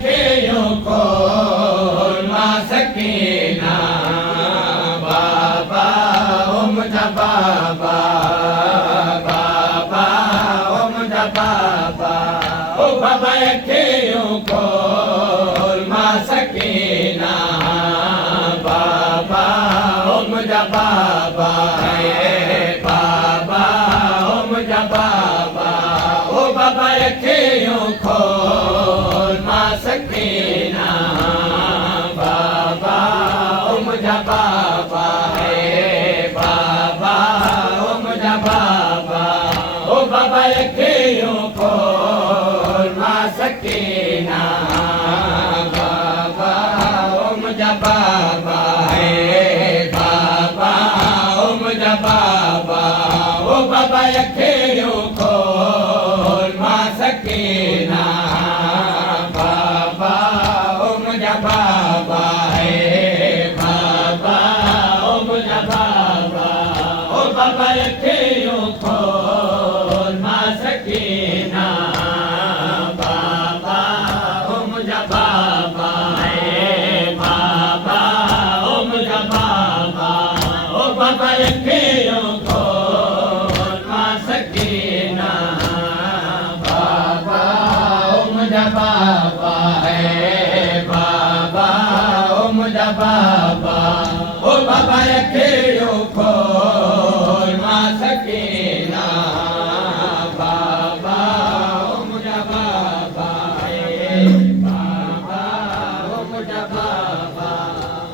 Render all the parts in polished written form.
अखियों खोल मां सकीना बाबा ओ मुझा बाबा बाबा ओ मुझा बाबा ओ बाबा अखियों खोल मां सकीना बाबा ओ मुझा बाबा बाबा ओ मुझा बाबा ओ बाबा अखियों खोल मां सकीना बाबा ओ मुझा बाबा बाबा ओ मुझा बाबा ओ बाबा अखियों खोल मां सकीना बाबा ओ मुझा बाबा बाबा ओ मुझा बाबा ओ बाबा अखियों खोल मां सकीना बाबा ओ मुझा बाबा बाबा ओ मुझा बाबा ओ बाबा अखियों खोल मां सकीना बाबा ओ मुझा बाबा बाबा ओ मुझा बाबा ओ बाबा अखियों खोल मां सकीना बाबा ओ मुझा बाबा बाबा ओ मुझा बाबा ओ बाबा अखियों खोल मां सकीना बाबा ओ मुझा बाबा बाबा ओ मुझा बाबा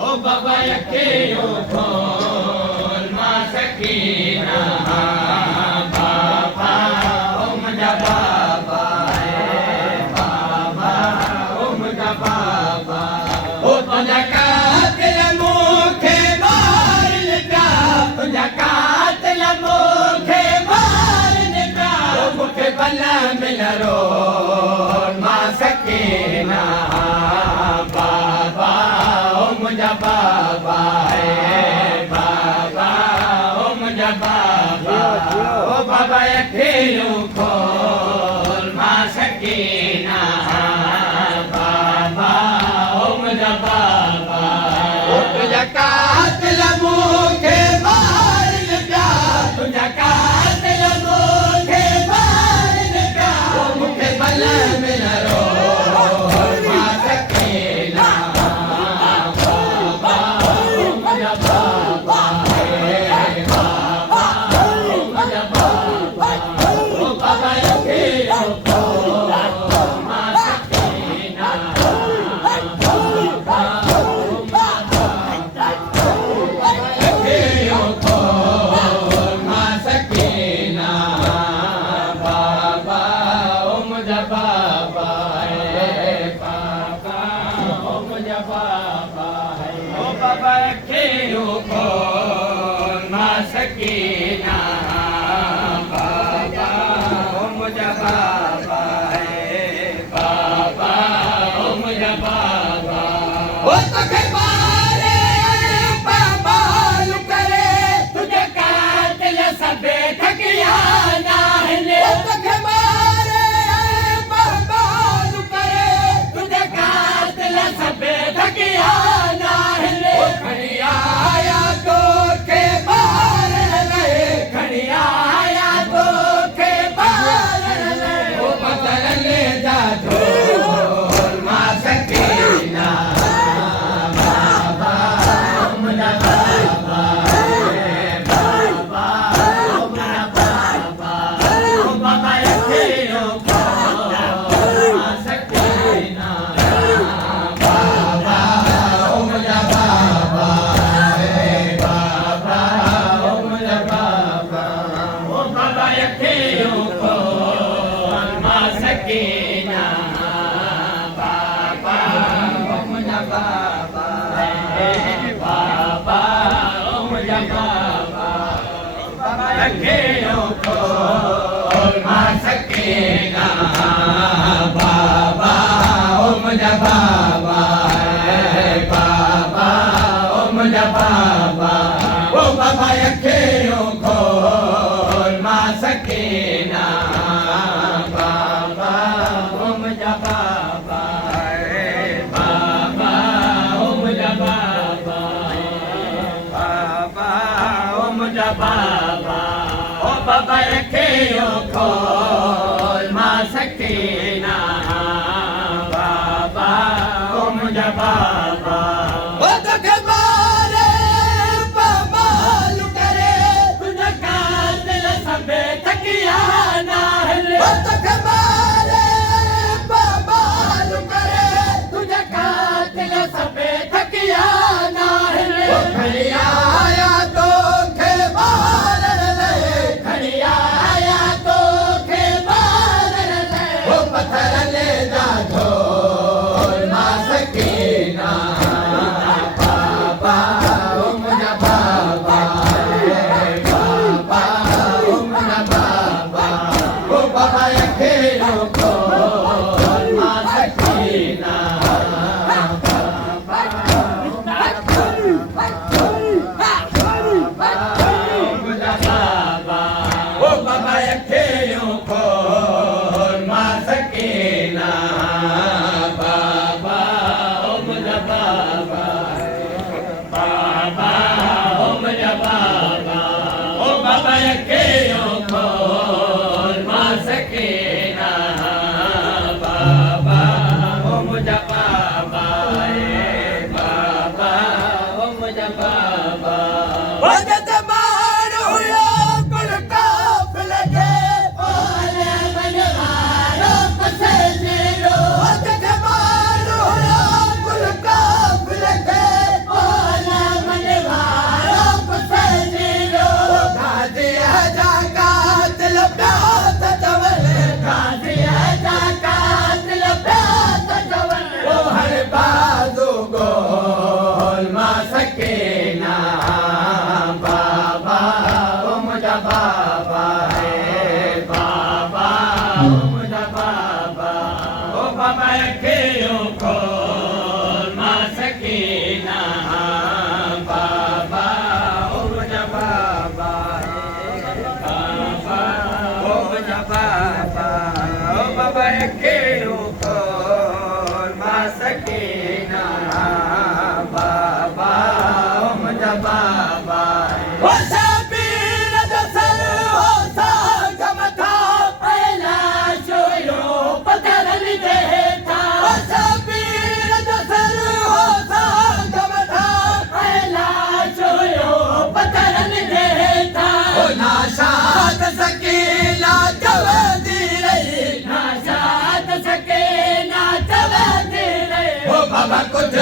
ओ बाबा अखियों खोल मां सकीना बाबा ओ मुझा बाबा बाबा ओ मुझा बाबा ओ तुझा कातिल मूंखे मारनि पिया तुझा कातिल मूंखे मारनि पिया ओ मूंखे भल में न रोल मां सकीना बाबा ओ मुझा बाबा बाबा ओ मुझा बाबा ओ बाबा अखियों खोल मां सकीना बाबा ओ मुझा बाबा ओ तुझा कातिल मूंखे मारनि पिया तुझा कातिल मूंखे मारनि पिया ओ मूंखे भल में न रोल मां सकीना बाबा ओ मुझा बाबा बाबा ओ मुझा बाबा ओ बाबा अखियों खोल मां सकीना बाबा ओ मुझा बाबा अखियों खोल मां सकीना बाबा ओ मुझा बाबा बाबा ओ मुझा बाबा ओ बाबा अखियों खोल मां सकीना बाबा ओ मुझा बाबा बाबा ओ मुझा बाबा ओ तोखे मारे बाबा लु करे तुझे कातिल सबे ठकिया नाहने ओ तोखे मारे बाबा लु करे तुझे कातिल सबे ठकिया नाहने ओ खड़ी आया तोखे मारण लए खड़ी आया तोखे मारण लए ओ बदल जा ढोल मां सकीना बाबा ओ मुझा बाबा बाबा ओ मुझा बाबा ओ बाबा अखियों खोल मां सकीना बाबा ओ मुझा बाबा बाबा ओ मुझा बाबा ओ बाबा अखियों खोल मां सकीना बाबा ओ मुझा बाबा बाबा ओ मुझा बाबा बाबा अखियों खोल मां सकीना बाबा ओ मुझा बाबा बाबा ओ मुझा बाबा ओ बाबा अखियों खोल मां सकीना बाबा ओ मुझा बाबा बाबा ओ बाबा अखियों खोल मां सकीना बाबा ओ मुझा बाबा ओ तोखे मारे बाबा लू करे तुझा कातिल सबे तकिया ना हले ओ तोखे मारे बाबा लू करे तुझा कातिल सबे तकिया ना हले ओ खड़िया आया तो खे मारन ले खड़िया आया तो खे मारन ले ओ पत्थर ले जा ढोल मां सकीना बाबा ओ मुझा बाबा बाबा ओ मुझा बाबा ओ बाबा अखियों खोल मां सकीना ओ बाबा अखियों खोल मां सकीना बाबा ओ मुझा बाबा बाबा ओ मुझा बाबा ओ बाबा अखियों खोल मां सकीना बाबा ओ मुझा बाबा बाबा ओ मुझा बाबा वजद मार हुआ कुल काफिल के ओले मनवारो कसे जीरो वजद मार हुआ कुल काफिल के ओले मनवारो कसे जीरो गाजी जा कातिल प्यास चवले गाजी जा कातिल प्यास चवले ओ हर बाजू गोल मां सकीना बाबा ओ मुझा बाबा है बाबा ओ मुझा बाबा ओ बाबा अखियों खोल मां सकीना बाबा ओ मुझा बाबा बाबा ओ मुझा बाबा ओ बाबा अखियों खोल मां सकीना बाबा ओ मुझा बाबा ओ सबीर जो सर हो सागम था पहला जोयो पत्थर देता ओ सबीर जो सर हो सागम था पहला जोयो पत्थर देता ओ नाशात सकीना चवदी रही नाशात सकीना चवदी रही ओ बाबा कुछ